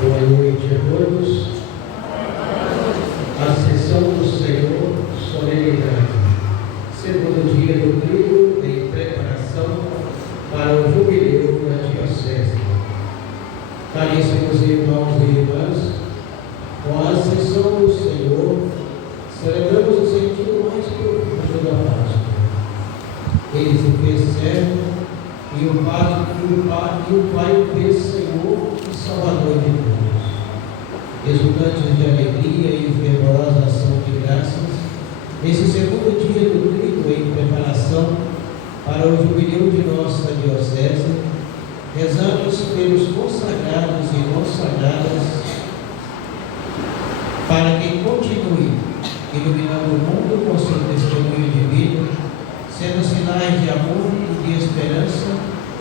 Boa noite a todos. A sessão do Senhor, solenidade. Segundo dia do trigo em preparação para o jubileu da diocese. Caríssimos irmãos e irmãs, com a sessão do Senhor, celebramos o sentido mais profundo da Páscoa. Ele se fez servo e o Pai o fez Senhor e Salvador de todos. Exultantes de alegria e fervorosa ação de graças, nesse segundo dia do trigo em preparação para o jubileu de nossa diocese, rezamos pelos consagrados e consagradas, para que continue iluminando o mundo com seu testemunho de vida, sendo sinais de amor e de esperança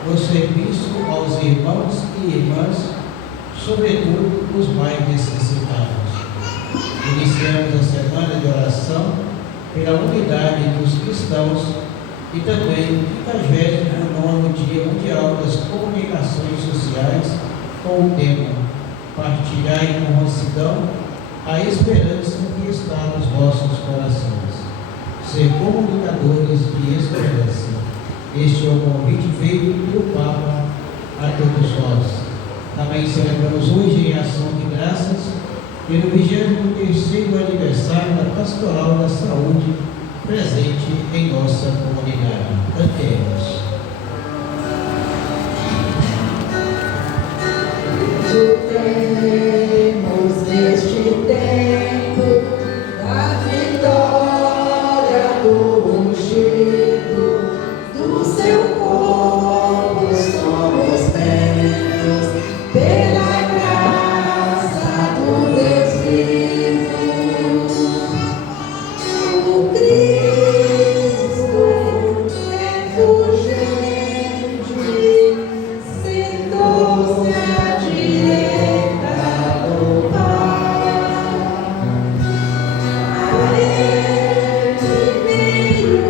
no serviço aos irmãos e irmãs, sobretudo os mais necessitados. Iniciamos a semana de oração pela unidade dos cristãos e também o 59º Dia Mundial das Comunicações Sociais, com o tema Partilhai com mansidão a esperança que está nos vossos corações. Ser comunicadores de esperança. Este é o convite feito pelo Papa a todos nós. Também celebramos hoje, em ação de graças, pelo 23º aniversário da Pastoral da Saúde, presente em nossa comunidade. Cantemos. Temos neste tempo da vitória do ungido, do seu povo somos bentos, pela graça do Deus vivo. O Cristo refugente sentou-se à direita do Pai. A Ele veio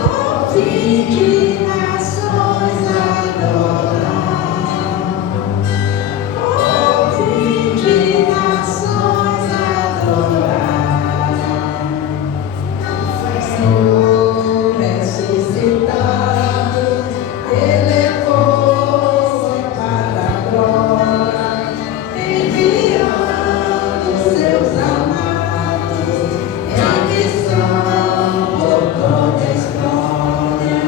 ao fim de nações adorar, ao fim de nações adorar. Senhor ressuscitado, elevou-se para a glória, enviando seus amados em missão por toda a história.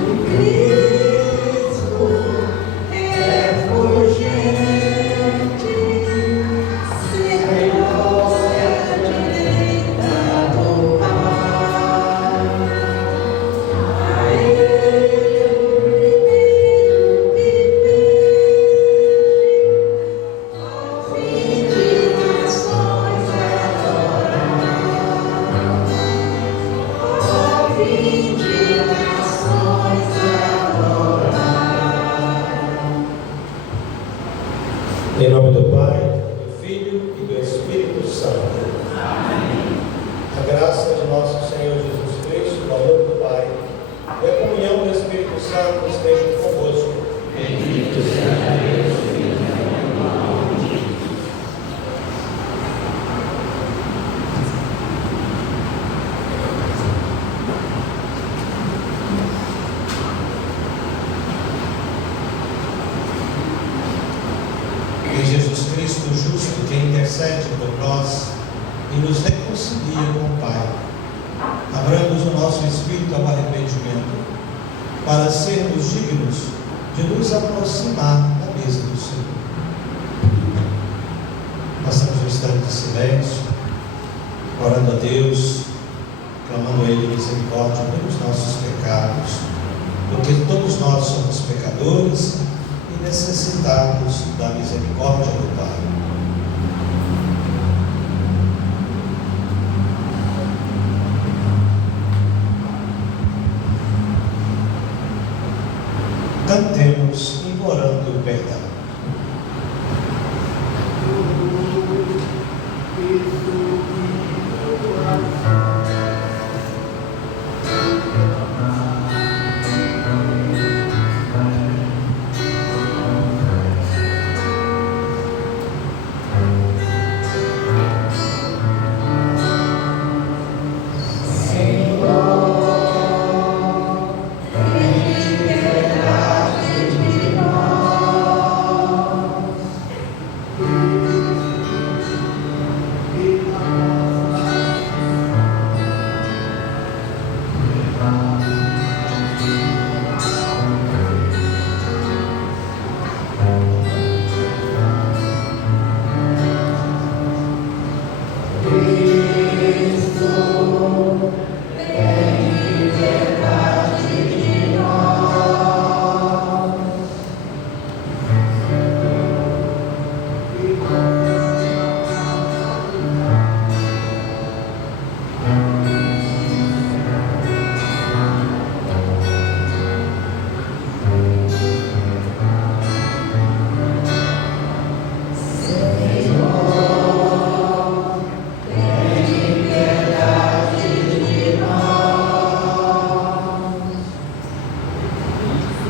O Cristo refugente sentou-se à direita do Pai. A Ele o primeiro ao fim de nações adorar, ao fim de nações adorar. Em nome do Pai, do Filho e do Espírito Santo. Amém. A graça de nosso Senhor Jesus Cristo, o amor do Pai e a comunhão do Espírito Santo estejam convosco. Bendito seja Deus, Filho e Em Jesus Cristo, justo, que intercede por nós e nos reconcilia com o Pai, abramos o nosso espírito ao arrependimento, para sermos dignos de nos aproximar da mesa do Senhor. Passamos um instante de silêncio, orando a Deus, clamando a Ele misericórdia pelos nossos pecados, porque todos nós somos pecadores e necessitados da misericórdia do Pai. Cantemos implorando o perdão.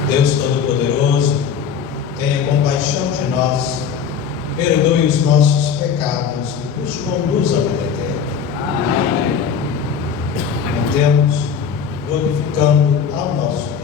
Deus Todo-Poderoso, tenha compaixão de nós, perdoe os nossos pecados e nos conduz à vida eterna. Cantemos, glorificando ao nosso Deus.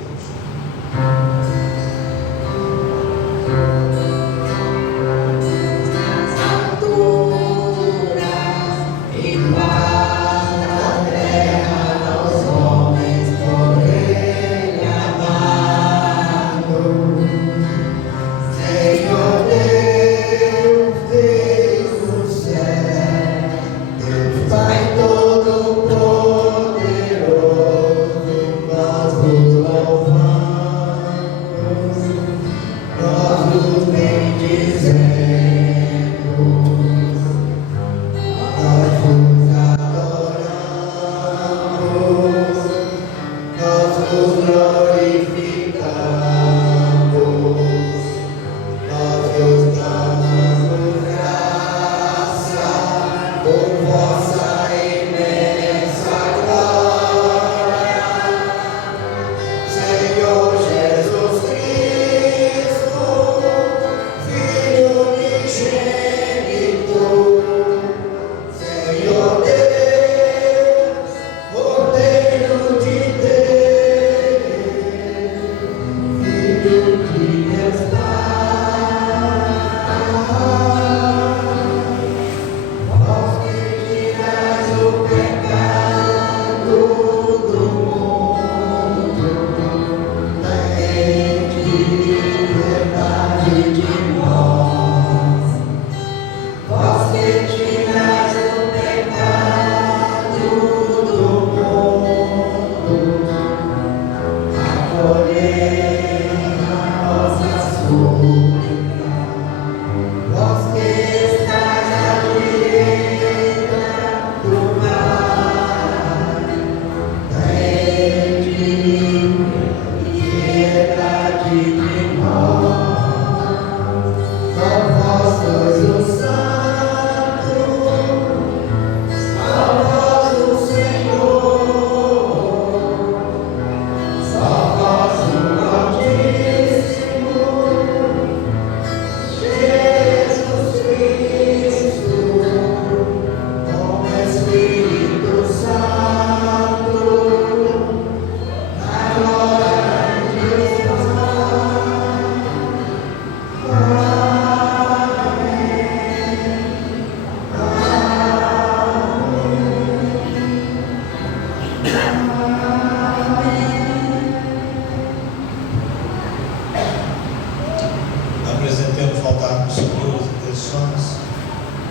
Apresentemos ao altar do Senhor as intenções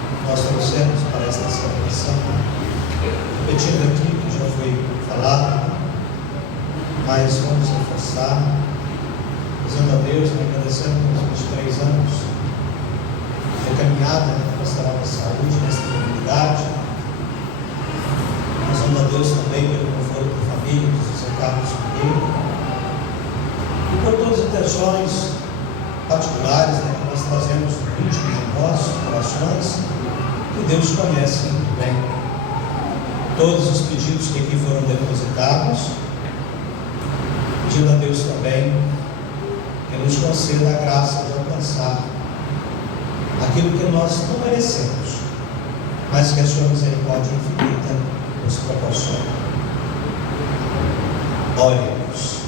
que nós trouxemos para esta celebração, repetindo aqui que já foi falado, mas vamos reforçar, dizendo a Deus que agradecemos pelos 23 anos de caminhada na pastoral da saúde, nesta comunidade, dizendo a Deus também pelo conforto da família, do José Carlos Pinheiro, e por todas as intenções particulares, que nós trazemos no íntimo de nossos corações, que Deus conhece muito bem. Todos os pedidos que aqui foram depositados, pedindo a Deus também que nos conceda a graça de alcançar aquilo que nós não merecemos, mas que a sua misericórdia infinita nos proporciona. Oremos.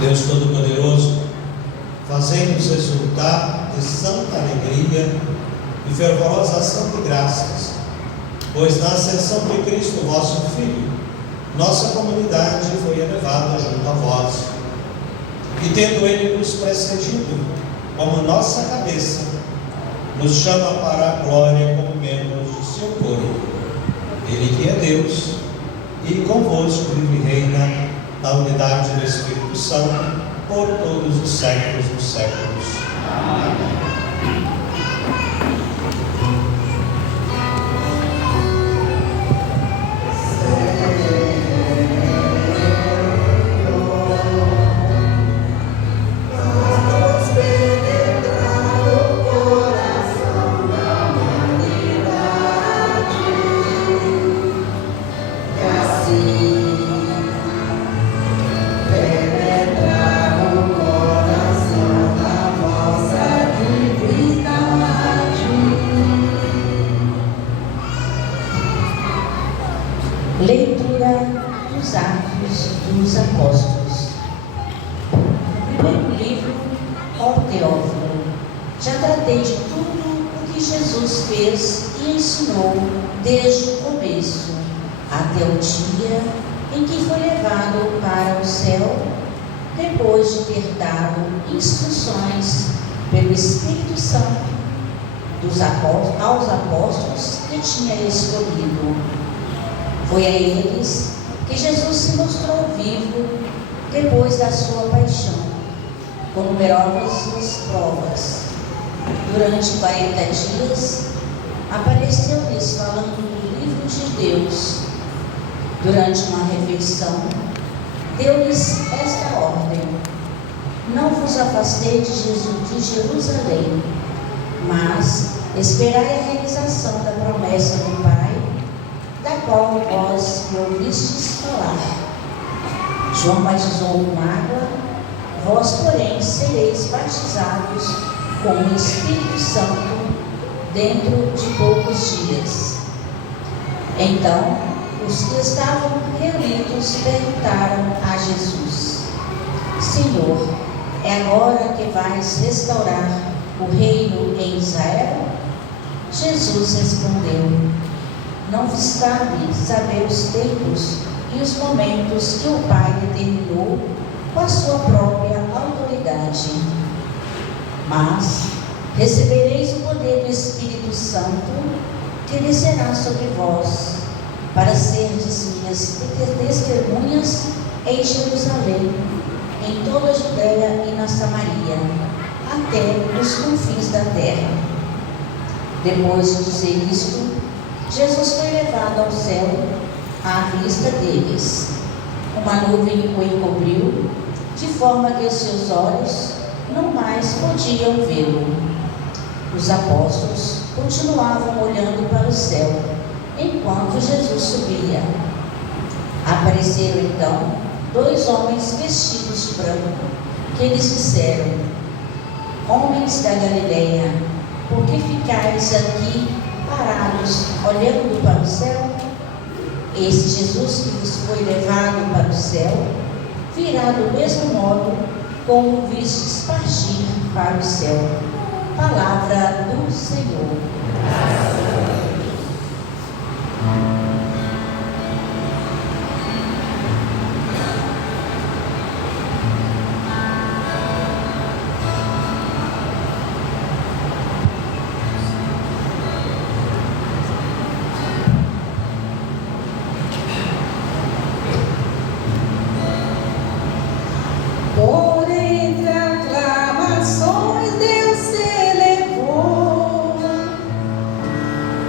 Deus Todo-Poderoso, fazei-nos exultar de santa alegria e fervorosa ação de graças, pois na ascensão de Cristo, vosso Filho, nossa comunidade foi elevada junto a vós, e tendo Ele nos precedido como nossa cabeça, nos chama para a glória como membros do seu corpo. Ele que é Deus, e convosco vive e reina na unidade do Espírito Santo, por todos os séculos dos séculos. Amém. Penetrar primeiro livro, ó Teófilo, já tratei de tudo o que Jesus fez e ensinou desde o começo, até o dia em que foi levado para o céu, depois de ter dado instruções pelo Espírito Santo aos apóstolos que tinha escolhido. Foi a eles que Jesus se mostrou vivo depois da sua paixão, com numerosas provas. Durante 40 dias, apareceu-lhes falando do livro de Deus. Durante uma refeição, deu-lhes esta ordem: não vos afasteis de Jerusalém, mas esperai a realização da promessa do Pai, da qual vós me ouvistes falar. João batizou com água, vós, porém, sereis batizados com o Espírito Santo dentro de poucos dias. Então, os que estavam reunidos perguntaram a Jesus: Senhor, é agora que vais restaurar o reino em Israel? Jesus respondeu: não vos cabe saber os tempos e os momentos que o Pai determinou com a sua própria autoridade. Mas recebereis o poder do Espírito Santo, que descerá sobre vós, para serdes minhas testemunhas em Jerusalém, em toda a Judéia e na Samaria, até os confins da terra. Depois de dizer isto, Jesus foi levado ao céu à vista deles. Uma nuvem o encobriu, de forma que os seus olhos não mais podiam vê-lo. Os apóstolos continuavam olhando para o céu, enquanto Jesus subia. Apareceram então 2 homens vestidos de branco, que lhes disseram: homens da Galileia, por que ficais aqui parados, olhando para o céu? Esse Jesus que vos foi levado para o céu, virá do mesmo modo como vistes partir para o céu. Palavra do Senhor. Por entre aclamações Deus se elevou,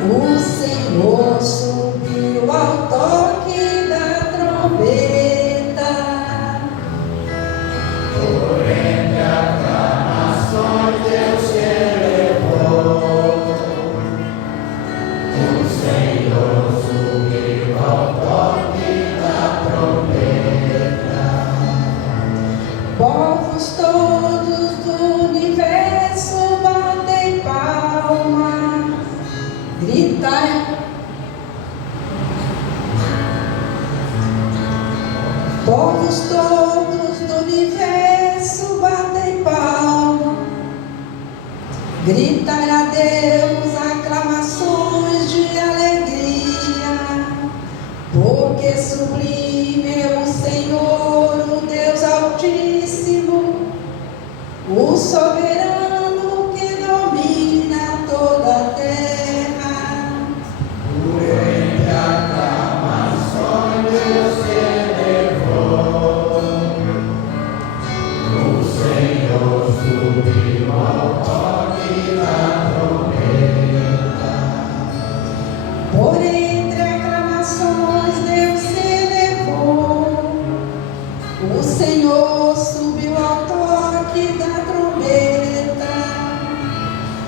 o Senhor subiu ao toque da trombeta. Por entre aclamações Deus se elevou, o Senhor subiu ao toque da trombeta. Povos todos do universo, batem palmas, gritai. Povos todos do universo, batem palmas, gritai a Deus aclamações de alegria, porque sublime é o Senhor, o Deus Altíssimo, o soberano que domina toda a terra. Por entre aclamações Deus se elevou, o Senhor subiu ao toque da trombeta. Por entre aclamações Deus se elevou, o Senhor subiu ao toque da trombeta.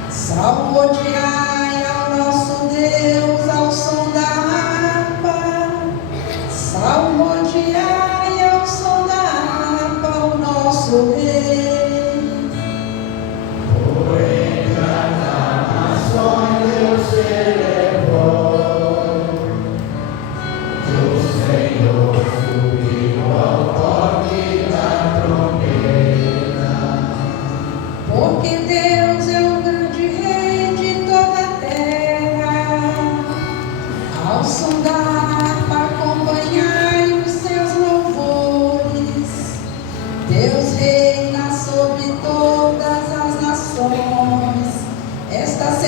Salmodiai ao nosso Deus ao som da harpa. Salmodiai ao som da harpa o nosso Rei. Por entre aclamações Deus se elevou, o Senhor subiu ao toque da trombeta.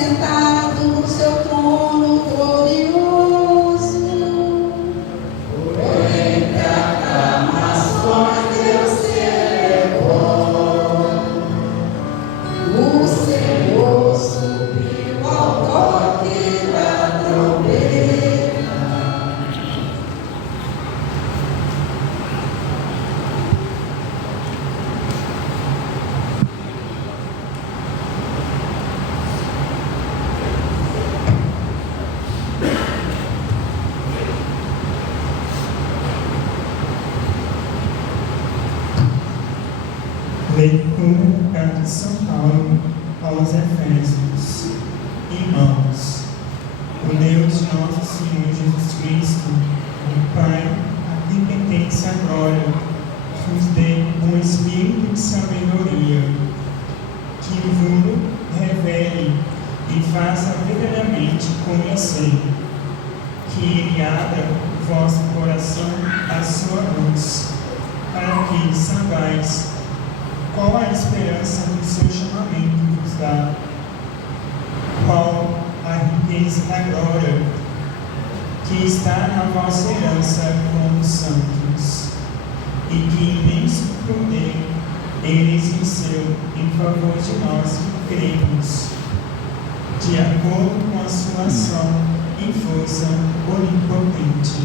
sentado no seu trono glorioso. Por entre aclamações Deus se elevou. O Senhor subiu ao toque da trombeta. Leitura da Carta de São Paulo aos Efésios. Irmãos, o Deus de nosso Senhor Jesus Cristo, o Pai, a quem pertence a glória, vos dê um espírito de sabedoria, que vos revele e faça verdadeiramente conhecer, que Ele abra o vosso coração à sua luz, para que saibais qual a esperança do seu chamamento vos dá, qual a riqueza da glória que está na vossa herança com os santos, e que imenso poder Ele exerceu em favor de nós que cremos, de acordo com a sua ação e força onipotente.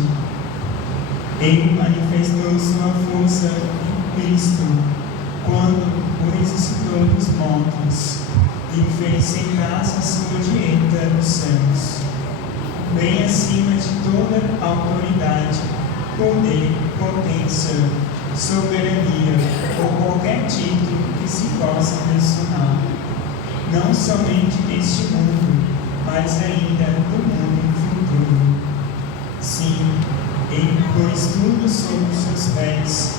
Ele manifestou sua força em Cristo, quando o ressuscitou dos mortos e o fez sentar-se à sua direita nos céus, bem acima de toda autoridade, poder, potência, soberania ou qualquer título que se possa mencionar, não somente deste mundo, mas ainda do mundo futuro. Sim, Ele pôs tudo sob os seus pés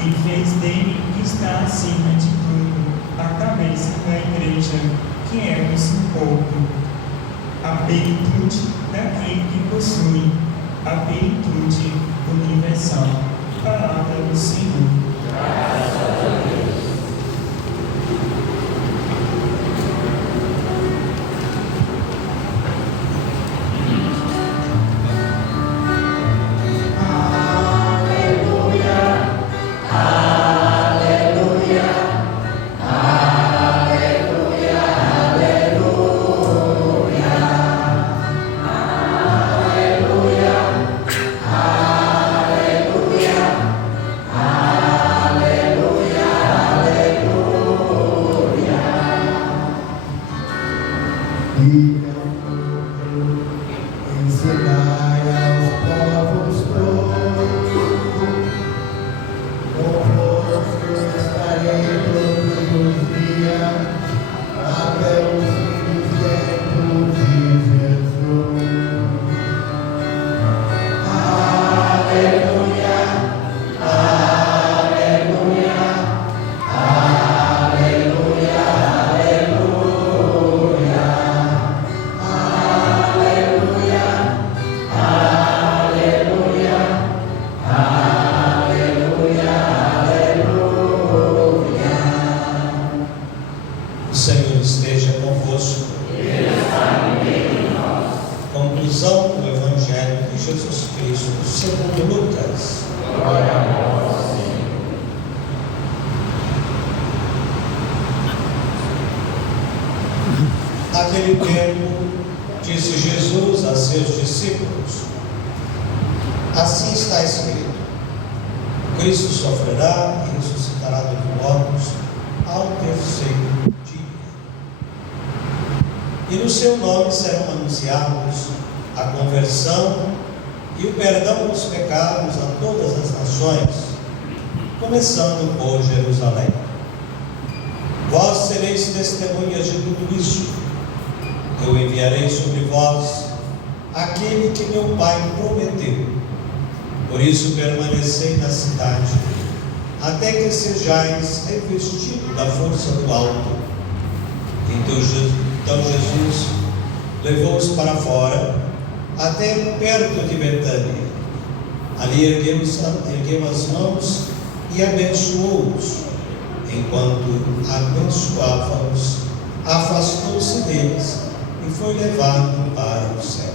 e fez dele que está acima de tudo a cabeça da igreja, que é o seu corpo, a plenitude daquele que possui a plenitude universal. Palavra do Senhor. Graças a Deus. Conclusão do Evangelho de Jesus Cristo segundo Lucas. Glória a vós, Senhor. Naquele tempo, disse Jesus a seus discípulos: assim está escrito: Cristo sofrerá e ressuscitará dos mortos ao terceiro dia. E no seu nome serão anunciados a conversão e o perdão dos pecados a todas as nações, começando por Jerusalém. Vós sereis testemunhas de tudo isso. Eu enviarei sobre vós aquele que meu Pai prometeu. Por isso permanecei na cidade, até que sejais revestidos da força do alto. Então Jesus levou-os para fora, até perto de Betânia. Ali ergueu as mãos e abençoou-os. Enquanto abençoava-os, afastou-se deles e e foi levado para o céu.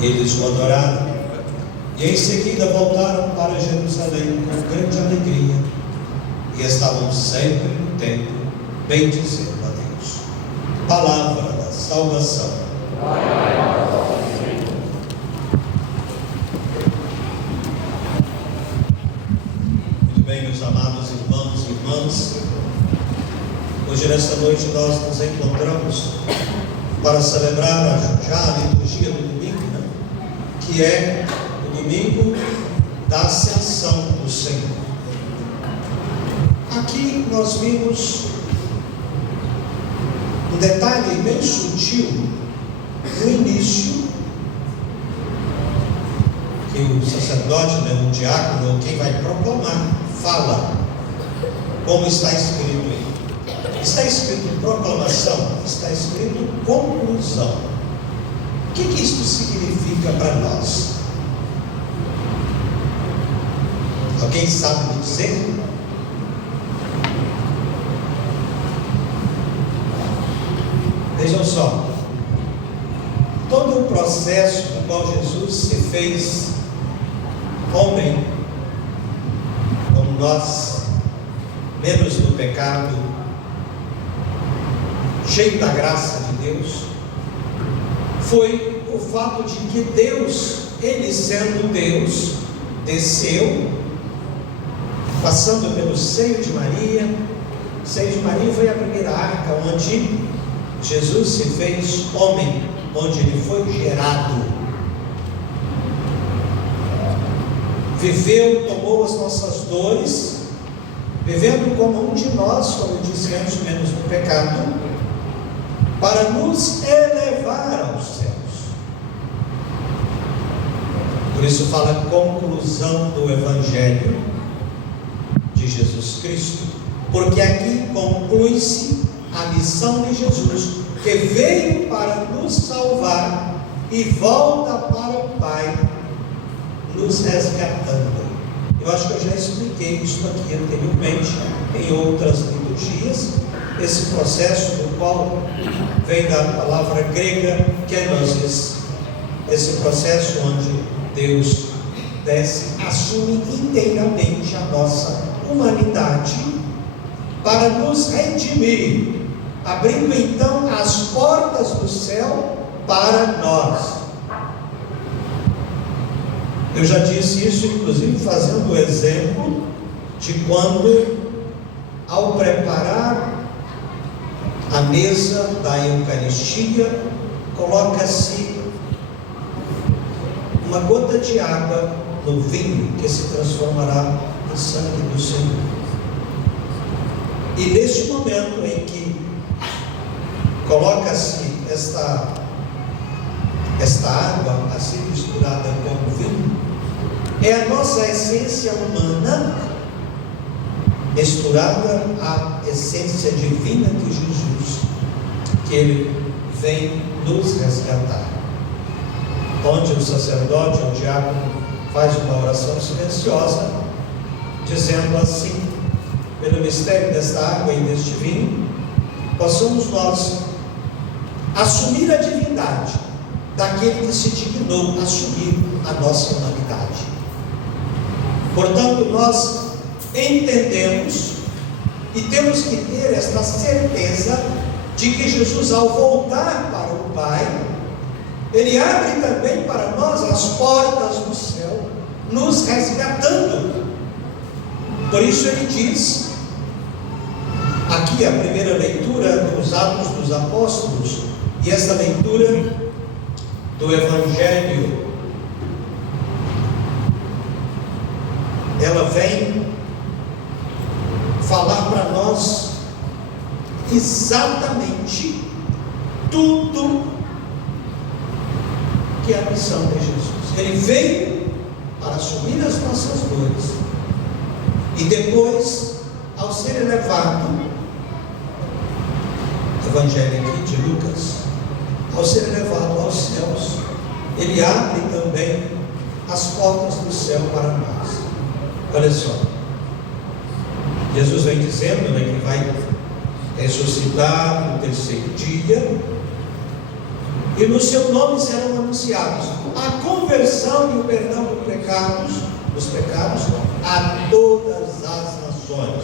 Eles o adoraram e em seguida voltaram para Jerusalém com grande alegria e estavam sempre no templo bendizendo a Deus. Palavra da salvação. Muito bem, meus amados irmãos e irmãs, hoje nesta noite nós nos encontramos para celebrar já a liturgia do domingo, né? Que é o domingo da Ascensão do Senhor. Aqui nós vimos um detalhe bem sutil no início, que o sacerdote, né, o diácono, quem vai proclamar, fala, como está escrito aí. Está escrito proclamação, está escrito conclusão. O que isto significa para nós? Alguém sabe me dizer? Vejam só, todo o processo no qual Jesus se fez homem, como nós, menos no pecado, cheio da graça de Deus, foi o fato de que Deus, Ele sendo Deus, desceu, passando pelo seio de Maria. O seio de Maria foi a primeira arca onde Jesus se fez homem, onde Ele foi gerado. Viveu, tomou as nossas dores, vivendo como um de nós, como dissemos, menos no pecado, para nos elevar aos céus. Por isso fala a conclusão do Evangelho de Jesus Cristo, porque aqui conclui-se a missão de Jesus, que veio para nos salvar e volta para o Pai, nos resgatando. Eu acho que eu já expliquei isso aqui anteriormente, em outras liturgias, esse processo do qual vem da palavra grega kenosis, esse processo onde Deus desce, assume inteiramente a nossa humanidade para nos redimir, abrindo então as portas do céu para nós. Eu já disse isso, inclusive fazendo o exemplo de quando, ao preparar a mesa da Eucaristia, coloca-se uma gota de água no vinho que se transformará em sangue do Senhor. E neste momento em que coloca-se esta água assim misturada com o vinho, é a nossa essência humana misturada à essência divina de Jesus, que Ele vem nos resgatar. Onde o sacerdote, o diácono, faz uma oração silenciosa, dizendo assim: pelo mistério desta água e deste vinho, possamos nós assumir a divindade daquele que se dignou assumir a nossa humanidade. Portanto, nós entendemos e temos que ter esta certeza de que Jesus, ao voltar para o Pai, Ele abre também para nós as portas do céu, nos resgatando. Por isso Ele diz, aqui a primeira leitura dos Atos dos Apóstolos, e essa leitura do Evangelho, ela vem falar para nós exatamente tudo que é a missão de Jesus. Ele veio para assumir as nossas dores e depois, ao ser elevado, Evangelho aqui de Lucas, ao ser elevado aos céus, Ele abre também as portas do céu para nós. Olha só, Jesus vem dizendo, né, que vai ressuscitar no terceiro dia, e no seu nome serão anunciados a conversão e o perdão dos pecados a todas as nações.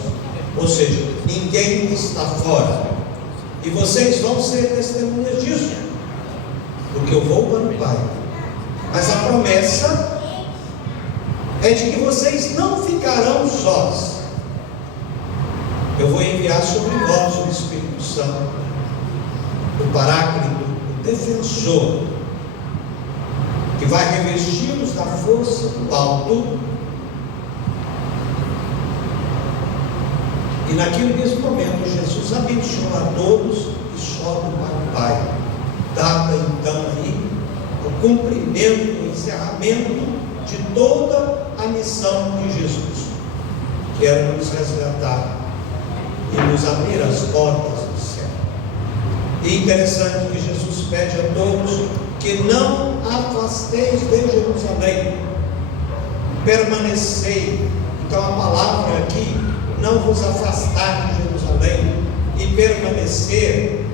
Ou seja, ninguém está fora. E vocês vão ser testemunhas disso, porque eu vou para o Pai. Mas a promessa é de que vocês não ficarão sós. Eu vou enviar sobre vós o Espírito Santo, o Paráclito, o Defensor, que vai revesti-los da força do alto. E naquele mesmo momento, Jesus abençoou a todos e sobe para o Pai. Dada então aí o cumprimento, o encerramento de toda a missão de Jesus, que era nos resgatar e nos abrir as portas do céu. E interessante que Jesus pede a todos que não afasteis de Jerusalém, permanecei. Então a palavra aqui, não vos afastar de Jerusalém, e permanecer,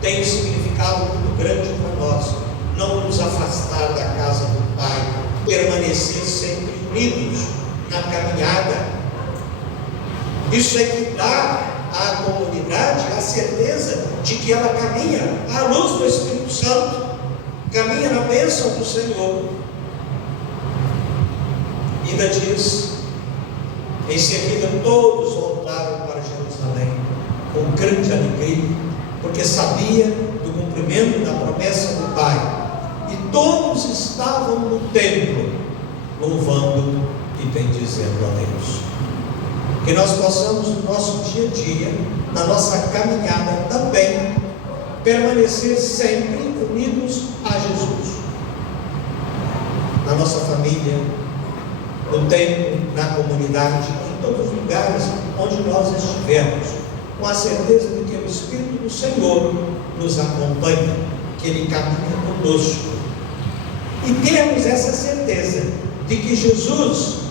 tem um significado muito grande para nós. Não nos afastar da casa do Pai, permanecer sempre unidos na caminhada. Isso é que dá à comunidade a certeza de que ela caminha à luz do Espírito Santo, caminha na bênção do Senhor. Ainda diz: em seguida todos voltaram para Jerusalém com grande alegria, porque sabia do cumprimento da promessa do Pai. E todos estavam no templo, louvando e bendizendo a Deus. Que nós possamos no nosso dia a dia, na nossa caminhada também, permanecer sempre unidos a Jesus. Na nossa família, no templo, na comunidade, em todos os lugares onde nós estivermos, com a certeza de que o Espírito do Senhor nos acompanha, que Ele caminha conosco. E temos essa certeza de que Jesus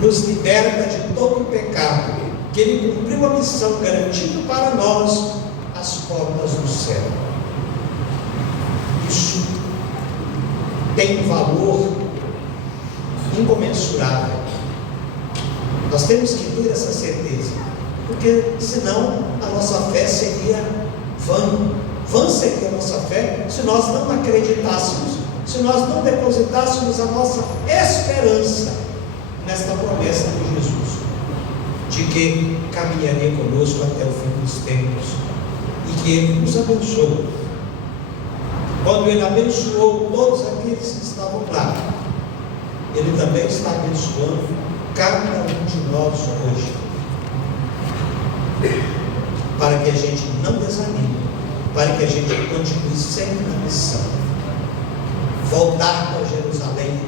nos liberta de todo o pecado, que Ele cumpriu a missão, garantindo para nós as portas do céu. Isso tem um valor incomensurável. Nós temos que ter essa certeza, porque senão a nossa fé seria vã. Vã seria a nossa fé se nós não acreditássemos, se nós não depositássemos a nossa esperança nesta promessa de Jesus, de que caminharia conosco até o fim dos tempos, e que Ele nos abençoou. Quando Ele abençoou todos aqueles que estavam lá, Ele também está abençoando cada um de nós hoje, para que a gente não desanime, para que a gente continue sempre na missão, voltar para Jerusalém,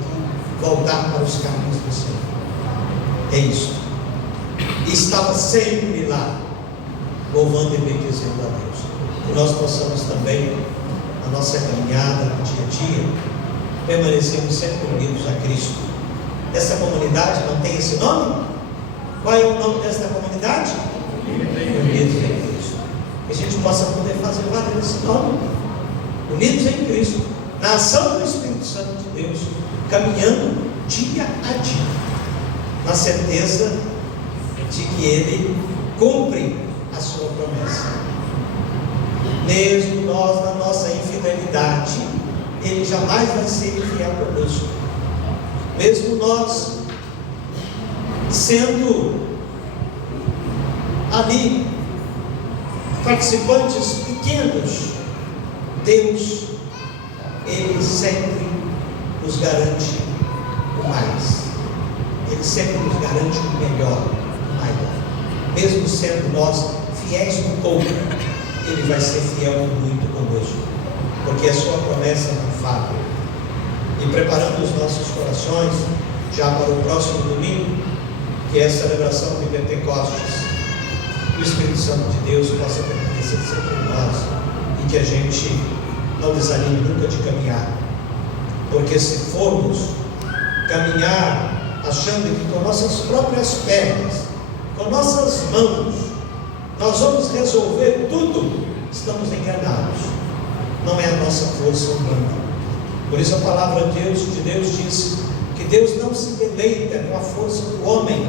voltar para os caminhos do Senhor. É isso. E estava sempre lá, louvando e bendizendo a Deus. Que nós possamos também, na nossa caminhada, no dia a dia, permanecermos sempre unidos a Cristo. Essa comunidade não tem esse nome? Qual é o nome desta comunidade? Unidos em Cristo. Que a gente possa poder fazer valer esse nome. Unidos em Cristo, na ação do Espírito Santo de Deus, caminhando dia a dia, na certeza de que Ele cumpre a sua promessa. Mesmo nós, na nossa infidelidade, Ele jamais vai ser infiel conosco. Mesmo nós sendo ali participantes pequenos, Deus, Ele sempre nos garante o mais. Ele sempre nos garante o melhor, o maior. Mesmo sendo nós fiéis no pouco, Ele vai ser fiel no muito conosco, porque a sua promessa não falha. E preparando os nossos corações já para o próximo domingo, que é a celebração de Pentecostes, que o Espírito Santo de Deus possa permanecer sempre em nós, e que a gente não desanime nunca de caminhar, porque se formos caminhar achando que com nossas próprias pernas, com nossas mãos, nós vamos resolver tudo, estamos enganados. não é a nossa força humana. Por isso a palavra de Deus diz que Deus não se deleita com a força do homem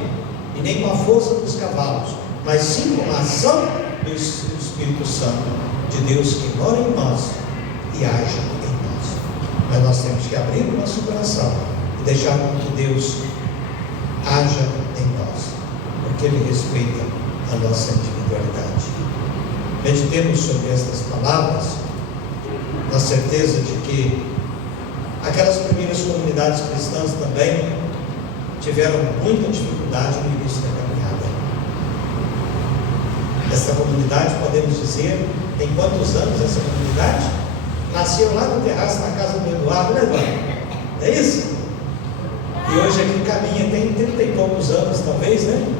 e nem com a força dos cavalos, mas sim com a ação do Espírito Santo de Deus que mora em nós e age em nós. Mas nós temos que abrir o nosso coração e deixar com que Deus haja em nós, porque Ele respeita a nossa individualidade. Meditemos sobre estas palavras, na certeza de que aquelas primeiras comunidades cristãs também tiveram muita dificuldade no início da caminhada. Essa comunidade, podemos dizer, tem quantos anos essa comunidade? Nasceu lá no terraço da casa do Eduardo, né, Eduardo? É isso? E hoje aqui caminha, tem 30 e poucos anos, talvez, né?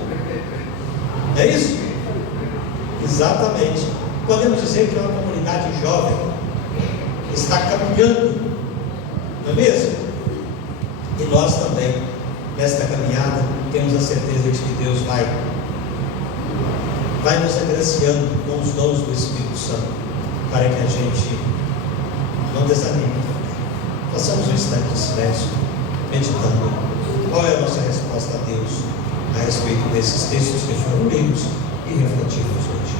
É isso? Exatamente. Podemos dizer que é uma comunidade jovem, está caminhando, não é mesmo? E nós também, nesta caminhada, temos a certeza de que Deus vai nos agraciando com os dons do Espírito Santo, para que a gente não desanime. Façamos um instante de silêncio, meditando qual é a nossa resposta a Deus a respeito desses textos que foram lidos e refletidos hoje.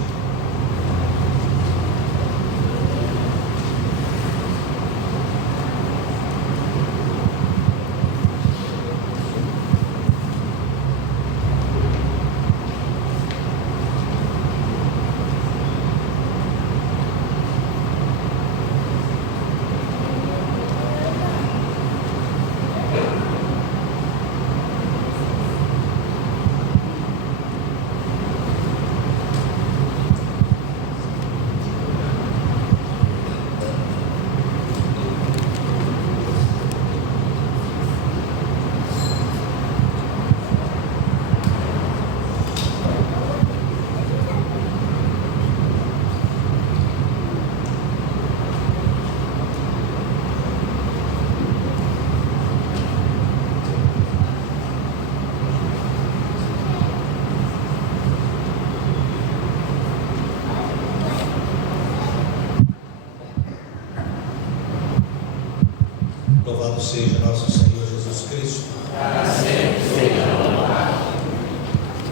Louvado seja nosso Senhor Jesus Cristo. Para sempre seja louvado.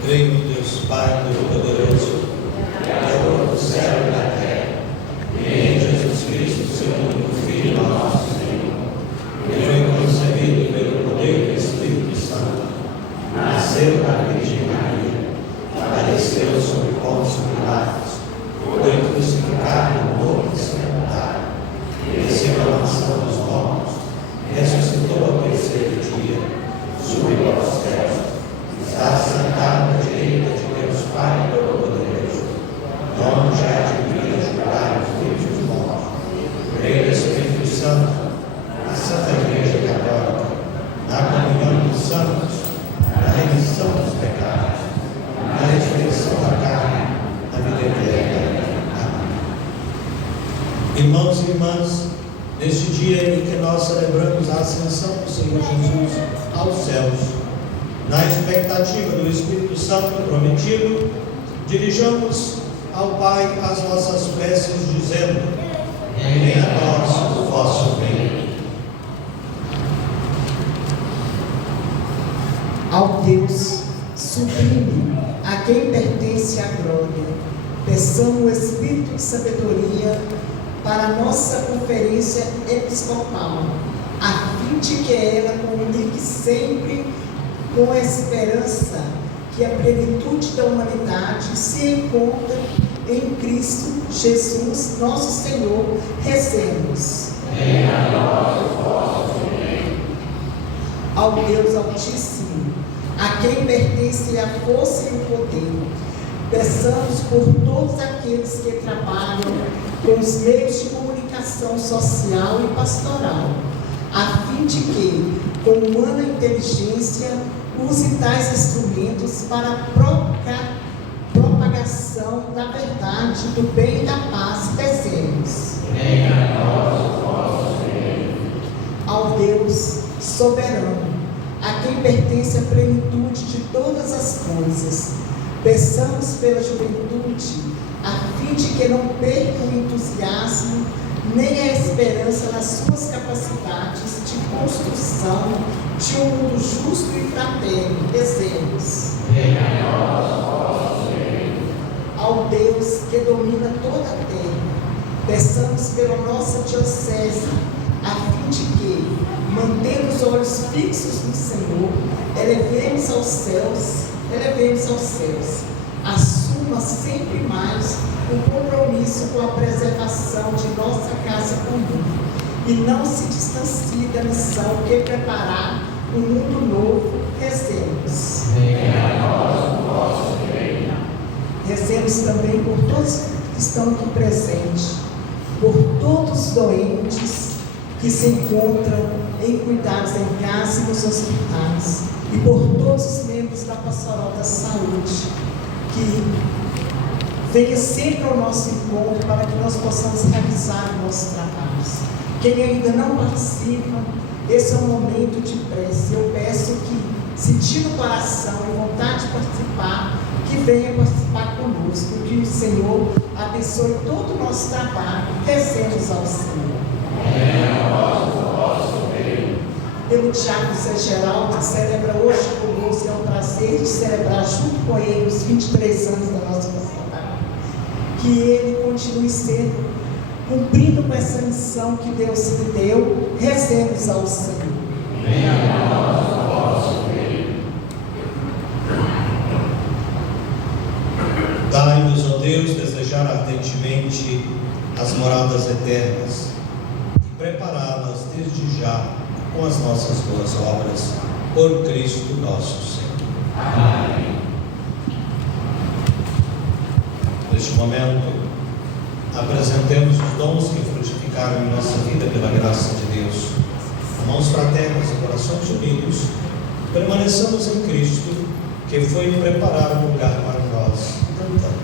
Creio no Deus Pai Todo-Poderoso, Criador do céu e da terra, e em Jesus Cristo, seu único Filho, nosso Senhor, que foi concebido pelo poder do Espírito Santo, nasceu da Virgem Maria, padeceu sob Pôncio Pilatos, foi crucificado, morto e sepultado, desceu à mansão dos mortos, ressuscitou ao terceiro dia, subiu aos céus, está sentado à direita de Deus Pai Todo-Poderoso, onde já de vir a julgar os vivos e os mortos. Creio no Espírito Santo, na Santa Igreja Católica, na comunhão dos santos, na remissão dos pecados, na ressurreição da carne, na vida eterna. Amém. Irmãos e irmãs, neste dia em que nós celebramos a ascensão do Senhor Jesus aos céus, na expectativa do Espírito Santo prometido, dirijamos ao Pai as nossas preces, dizendo: venha a nós o vosso reino. Ao Deus sublime, a quem pertence a glória, peçamos o Espírito de sabedoria para a nossa conferência episcopal, a fim de que ela comunique sempre com a esperança que a plenitude da humanidade se encontra em Cristo Jesus, nosso Senhor. Rezemos. Venha a nós o vosso reino. Ao Deus Altíssimo, a quem pertence a força e o poder, peçamos por todos aqueles que trabalham com os meios de comunicação social e pastoral, a fim de que, com humana inteligência, use tais instrumentos para a propagação da verdade, do bem e da paz. Peçamos. Venha a nós o vosso reino. Ao Deus soberano, a quem pertence a plenitude de todas as coisas, peçamos pela juventude, a fim de que não perca o entusiasmo nem a esperança nas suas capacidades de construção de um mundo justo e fraterno. Rezemos. Ao Deus que domina toda a terra, peçamos pela nossa diocese, a fim de que, mantendo os olhos fixos no Senhor, elevemos aos céus, assuma sempre mais o compromisso com a preservação de nossa casa comum e não se distancie da missão que é preparar um mundo novo. Rezemos. Venha a nós o vosso reino. Rezemos também por todos que estão aqui presentes, por todos os doentes que se encontram em cuidados em casa e nos hospitais, e por todos os membros da Pastoral da Saúde, que venha sempre ao nosso encontro para que nós possamos realizar o nosso trabalho. Quem ainda não participa, esse é um momento de prece. Eu peço que, sentindo o coração e vontade de participar, que venha participar conosco, que o Senhor abençoe todo o nosso trabalho. Rezemos ao Senhor. Pelo Diácono Zé Geraldo, que celebra hoje conosco, é um prazer de celebrar junto com ele os 23 anos da nossa pastoral. Que ele continue sendo, cumprindo com essa missão que Deus lhe deu. Rezemos ao Senhor. Venha a nós o vosso reino. Dai-nos, ó Deus, desejar ardentemente as moradas eternas e prepará-las desde já com as nossas boas obras, por Cristo nosso Senhor. Amém. Neste momento, apresentemos os dons que frutificaram em nossa vida pela graça de Deus. Com mãos fraternas e corações unidos, permaneçamos em Cristo, que foi preparar um lugar para nós, cantando.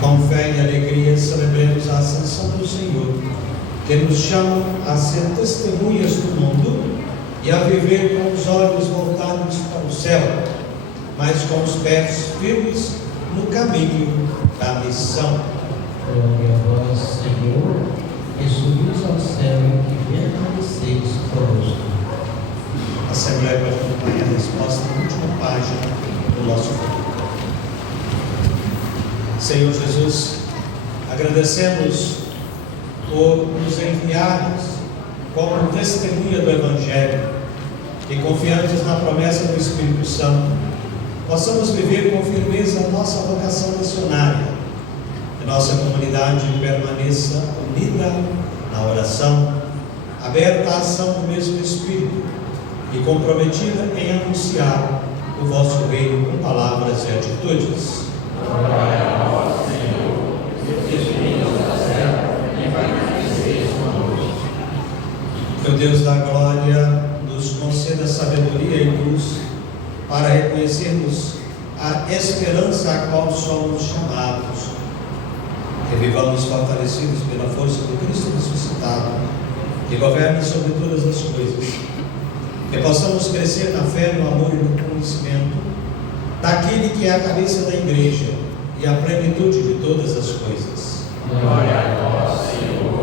Com fé e alegria celebremos a ascensão do Senhor, que nos chama a ser testemunhas do mundo e a viver com os olhos voltados para o céu, mas com os pés firmes no caminho da missão. Glória a vós, Senhor, que subis ao céu e que permaneceis conosco. A Assembleia pode acompanhar a resposta na última página do nosso livro. Senhor Jesus, agradecemos por nos enviares como testemunha do Evangelho e confiantes na promessa do Espírito Santo, possamos viver com firmeza a nossa vocação missionária, que nossa comunidade permaneça unida na oração, aberta à ação do mesmo Espírito e comprometida em anunciar o vosso reino com palavras e atitudes. Glória a vós, Senhor, que subimos ao céu e permaneceis conosco. Deus da glória, nos conceda sabedoria e luz para reconhecermos a esperança a qual somos chamados. Que vivamos fortalecidos pela força do Cristo ressuscitado, que governa sobre todas as coisas. Que possamos crescer na fé, no amor e no conhecimento daquele que é a cabeça da igreja e a plenitude de todas as coisas. Glória a vós, Senhor.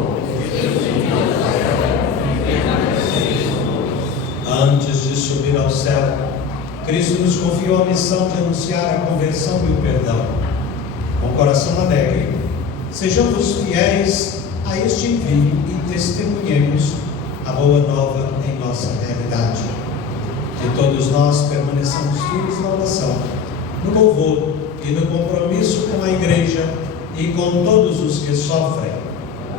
Antes de subir ao céu, Cristo nos confiou a missão de anunciar a conversão e o perdão. Com coração alegre, sejamos fiéis a este envio e testemunhemos a boa nova em nossa realidade. Que todos nós permaneçamos firmes na oração, no louvor e no compromisso com a igreja e com todos os que sofrem.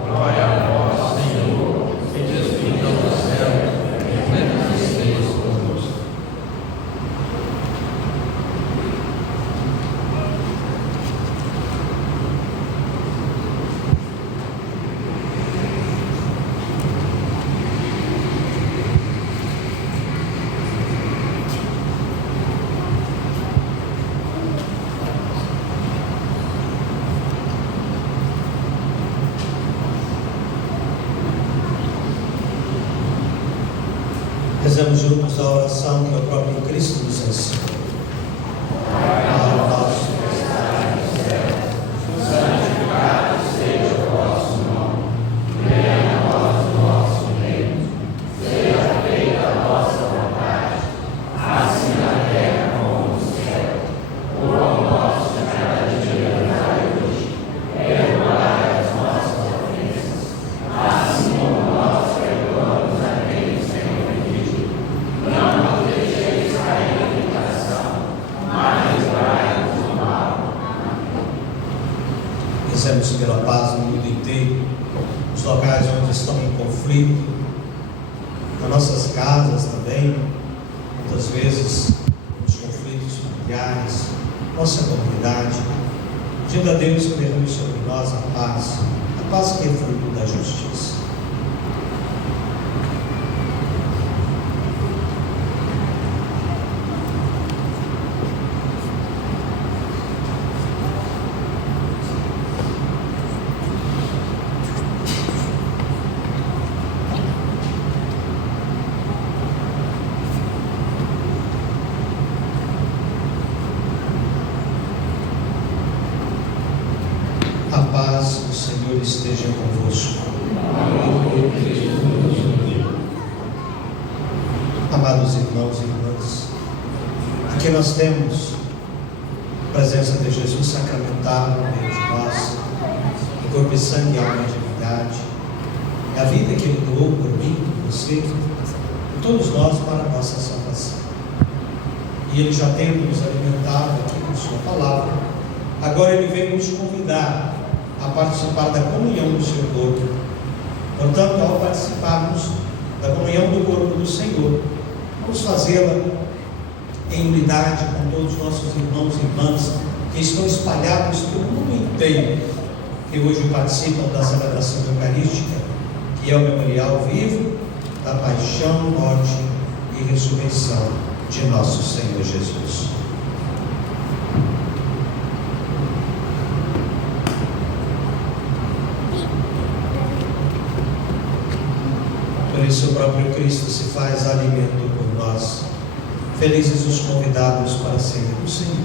Glória a vós, Senhor. Que desfile do céu, reflete-nos conosco. Rezamos juntos a oração que o próprio Cristo nos ensina. Pai nosso que estás no céu, santificado seja o vosso nome. Venha a nós o vosso reino. Seja feita a vossa vontade, assim na terra como no céu. O pão nosso de cada dia nos dai hoje. Perdoai as nossas ofensas, assim como nós perdoamos a quem nos tem ofendido. Não nos deixeis cair em tentação, mas livrai-nos do mal. Rezemos pela paz no mundo inteiro, nos locais onde estão em conflito, nas nossas casas também, muitas vezes nos conflitos familiares, nossa comunidade, pedindo a Deus que derrame sobre nós a paz que é fruto da justiça. A paz do Senhor esteja convosco. Amados irmãos e irmãs, aqui nós temos a presença de Jesus sacramentado no meio de nós, em corpo e sangue, alma e divindade. É a vida que Ele doou por mim, por você, por todos nós, para a nossa salvação. E Ele já tendo nos alimentado aqui com Sua palavra, agora Ele vem nos convidar a participar da comunhão do seu corpo. Portanto, ao participarmos da comunhão do corpo do Senhor, vamos fazê-la em unidade com todos os nossos irmãos e irmãs que estão espalhados pelo mundo inteiro, que hoje participam da celebração eucarística, que é o memorial vivo da paixão, morte e ressurreição de nosso Senhor Jesus. Por isso o próprio Cristo se faz alimento por nós. Felizes os convidados para serem do Senhor.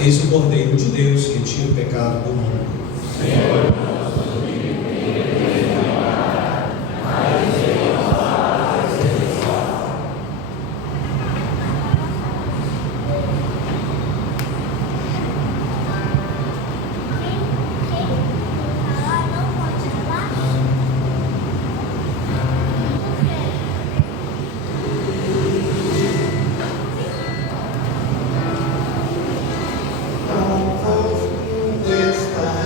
Eis o Cordeiro de Deus que tira o pecado do mundo. Senhor, está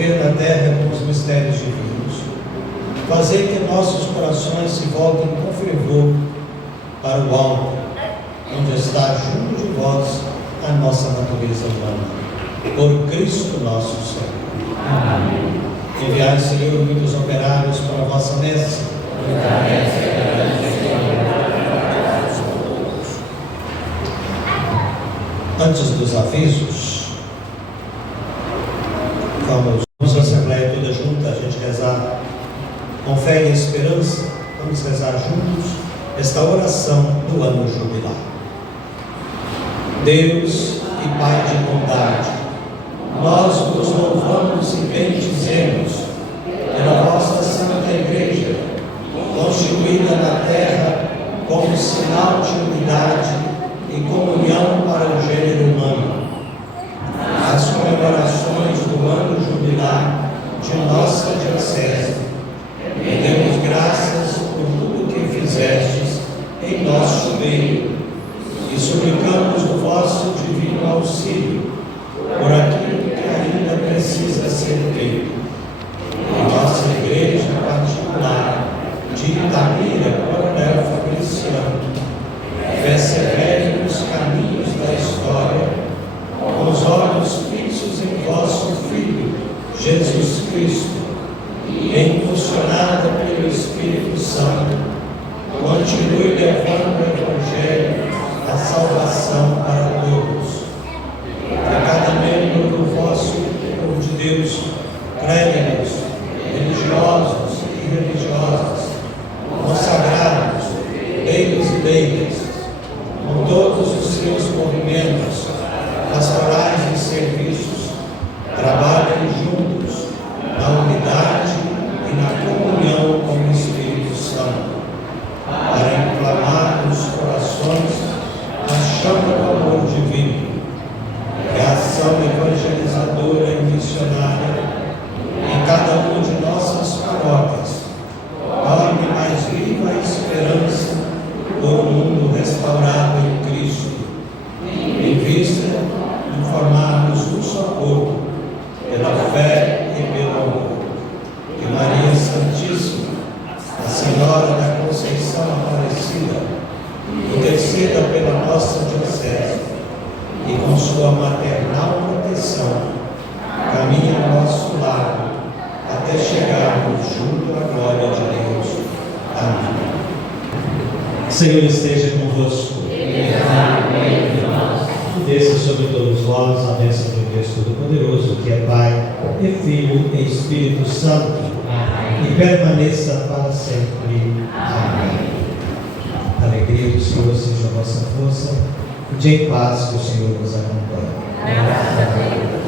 envolver na terra com os mistérios divinos. Fazer que nossos corações se voltem com fervor para o alto, onde está junto de vós a nossa natureza humana. Por Cristo nosso Senhor. Amém. Enviai, Senhor, muitos operários para a vossa messe. Antes dos avisos, vamos à Assembleia toda junta, a gente rezar com fé e esperança. Vamos rezar juntos esta oração do ano jubilar. Deus e Pai de bondade, nós vos louvamos e bendizemos pela vossa Santa Igreja, constituída na terra como sinal de unidade e comunhão para o gênero humano. As comemorações do ano jubilar de nossa diocese, rendemos graças por tudo que fizestes em nosso meio e suplicamos o vosso divino auxílio por aquilo que ainda precisa ser feito. Em nossa igreja particular de Itamira, Coronel Fabriciano, persevere nos caminhos da história, com os olhos fixos em vosso Filho, Jesus Cristo, e impulsionada pelo Espírito Santo, continue levando o Evangelho, a salvação para todos. A cada membro do vosso povo de Deus, crentes, religiosos e religiosas, consagrados, leigos e leigas, com todos os seus movimentos, pastorais e serviços, trabalhem juntos na unidade e na comunhão com o Espírito Santo, para inflamar nos corações a chama do amor divino, e a ação evangelizadora e missionária em cada uma de nossas paróquias torne mais viva a esperança por um mundo restaurado em Cristo, em vista de formarmos um só corpo pela fé e pelo amor. Que Maria Santíssima, a Senhora da Conceição Aparecida, interceda pela nossa diocese e com sua maternal proteção caminhe ao nosso lado até chegarmos junto à glória de Deus. Amém. Senhor esteja convosco. Desça sobre todos vós a bênção de Deus Todo-Poderoso, que é Pai, e Filho e Espírito Santo, e permaneça para sempre. Amém. A alegria do Senhor seja a vossa força, e de em paz que o Senhor nos acompanhe. Graças a Deus.